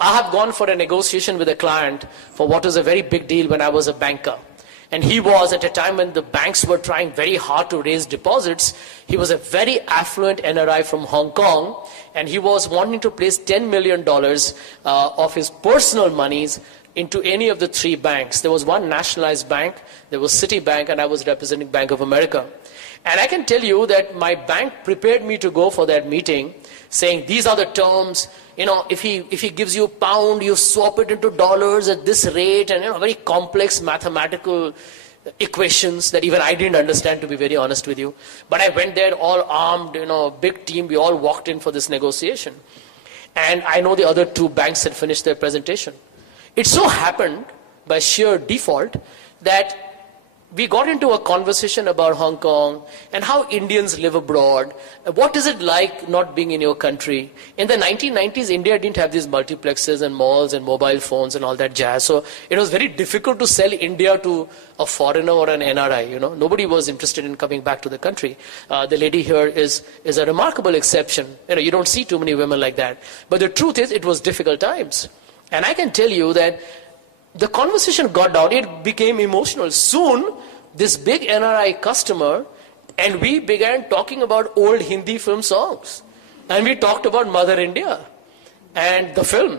I have gone for a negotiation with a client for what was a very big deal when I was a banker. And he was, at a time when the banks were trying very hard to raise deposits, he was a very affluent NRI from Hong Kong, and he was wanting to place $10 million of his personal monies into any of the three banks. There was one nationalized bank, there was Citibank, and I was representing Bank of America. And I can tell you that my bank prepared me to go for that meeting, saying these are the terms, you know, if he gives you pound, you swap it into dollars at this rate, and, you know, very complex mathematical equations that even I didn't understand, to be very honest with you. But I went there all armed, you know, big team, we all walked in for this negotiation. And I know the other two banks had finished their presentation. It so happened, by sheer default, that we got into a conversation about Hong Kong and how Indians live abroad. What is it like not being in your country? In the 1990s, India didn't have these multiplexes and malls and mobile phones and all that jazz. So it was very difficult to sell India to a foreigner or an NRI. You know, nobody was interested in coming back to the country. The lady here is a remarkable exception. You know, you don't see too many women like that. But the truth is, it was difficult times. And I can tell you that the conversation got down, it became emotional. Soon, this big NRI customer and we began talking about old Hindi film songs. And we talked about Mother India and the film.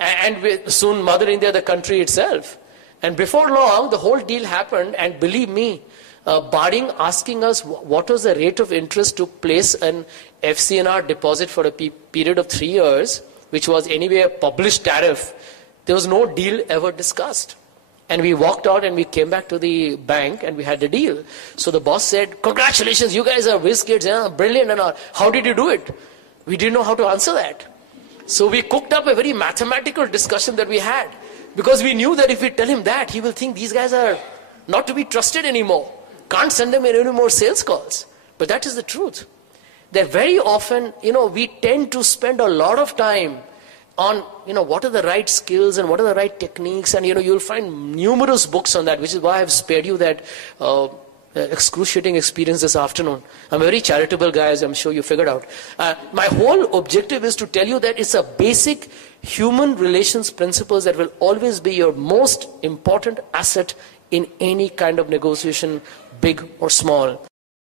And soon Mother India, the country itself. And before long, the whole deal happened. And believe me, barring asking us what was the rate of interest to place an FCNR deposit for a period of 3 years, which was anyway a published tariff, there was no deal ever discussed. And we walked out and we came back to the bank and we had the deal. So the boss said, congratulations, you guys are whiz kids, yeah, brilliant and all. How did you do it? We didn't know how to answer that. So we cooked up a very mathematical discussion that we had. Because we knew that if we tell him that, he will think these guys are not to be trusted anymore. Can't send them any more sales calls. But that is the truth. That very often, you know, we tend to spend a lot of time on, you know, what are the right skills and what are the right techniques, and, you know, you'll find numerous books on that, which is why I've spared you that excruciating experience this afternoon. I'm a very charitable guy, as I'm sure you figured out. My whole objective is to tell you that it's a basic human relations principles that will always be your most important asset in any kind of negotiation, big or small.